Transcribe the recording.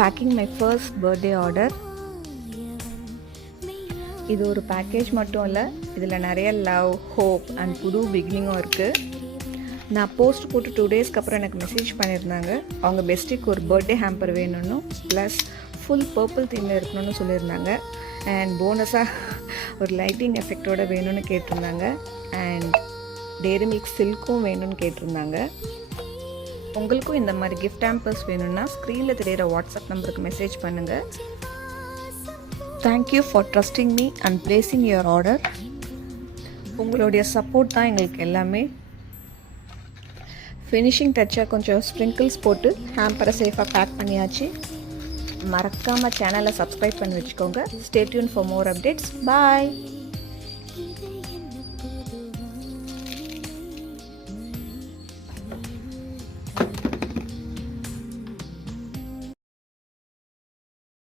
Packing my first birthday order. இது ஒரு package மட்டும் இல்லை, இதில் நிறைய லவ், ஹோப் அண்ட் புது பிகினிங்கும் இருக்குது. நான் போஸ்ட் போட்டு 2 டேஸ்க்கு அப்புறம் எனக்கு மெசேஜ் பண்ணியிருந்தாங்க. அவங்க பெஸ்டிக்கு ஒரு பர்த்டே ஹேம்பர் வேணும்னு, ப்ளஸ் ஃபுல் பர்பிள் தீமில் இருக்கணும்னு சொல்லியிருந்தாங்க. அண்ட் போனஸாக ஒரு லைட்டிங் எஃபெக்டோடு வேணும்னு கேட்டிருந்தாங்க. அண்ட் டேரி மில்க் சில்க்கும் வேணும்னு கேட்டிருந்தாங்க. உங்களுக்கும் இந்த மாதிரி கிஃப்ட் ஹேம்பர்ஸ் வேணும்னா ஸ்க்ரீனில் தெரிகிற வாட்ஸ்அப் நம்பருக்கு மெசேஜ் பண்ணுங்கள். Thank you for trusting me and placing your order. உங்களுடைய சப்போர்ட் தான் எங்களுக்கு எல்லாமே. ஃபினிஷிங் டச்சாக கொஞ்சம் ஸ்ப்ரிங்கிள்ஸ் போட்டு ஹேம்பரை சேஃபாக பேக் பண்ணியாச்சு. மறக்காமல் சேனலை சப்ஸ்கிரைப் பண்ணி வச்சுக்கோங்க. Stay tune for more updates. Bye.